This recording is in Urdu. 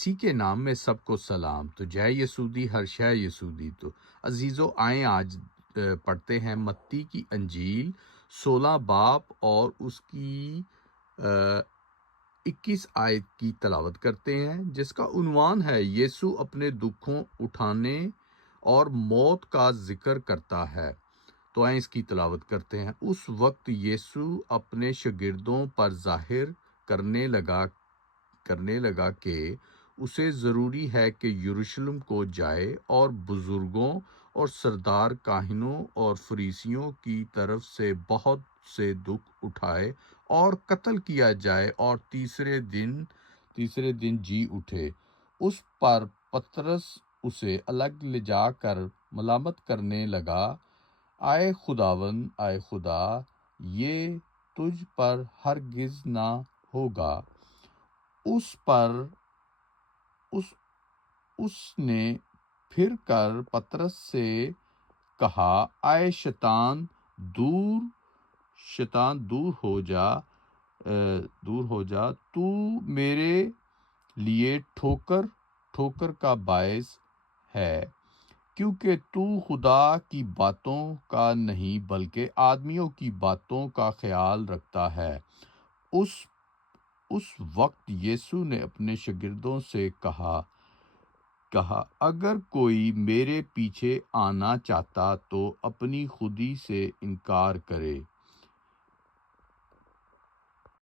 مسیح کے نام میں سب کو سلام۔ تو جے یسودی ہر شے یسودی۔ تو عزیزو آئیں آج پڑھتے ہیں متی کی انجیل 16 باب اور اس کی 21 آیت کی تلاوت کرتے ہیں، جس کا عنوان ہے یسوع اپنے دکھوں اٹھانے اور موت کا ذکر کرتا ہے۔ تو آئیں اس کی تلاوت کرتے ہیں۔ اس وقت یسوع اپنے شاگردوں پر ظاہر کرنے لگا کہ اسے ضروری ہے کہ یروشلم کو جائے اور بزرگوں اور سردار کاہنوں اور فریسیوں کی طرف سے بہت سے دکھ اٹھائے اور قتل کیا جائے اور تیسرے دن جی اٹھے۔ اس پر پطرس اسے الگ لے جا کر ملامت کرنے لگا، آئے خداوند، آئے خدا، یہ تجھ پر ہرگز نہ ہوگا۔ اس نے پھر کر پطرس سے کہا، آئے شیطان، دور ہو جا، تو میرے لیے ٹھوکر کا باعث ہے، کیونکہ تو خدا کی باتوں کا نہیں بلکہ آدمیوں کی باتوں کا خیال رکھتا ہے۔ اس وقت یسوع نے اپنے شاگردوں سے کہا اگر کوئی میرے پیچھے آنا چاہتا تو اپنی خودی سے انکار کرے،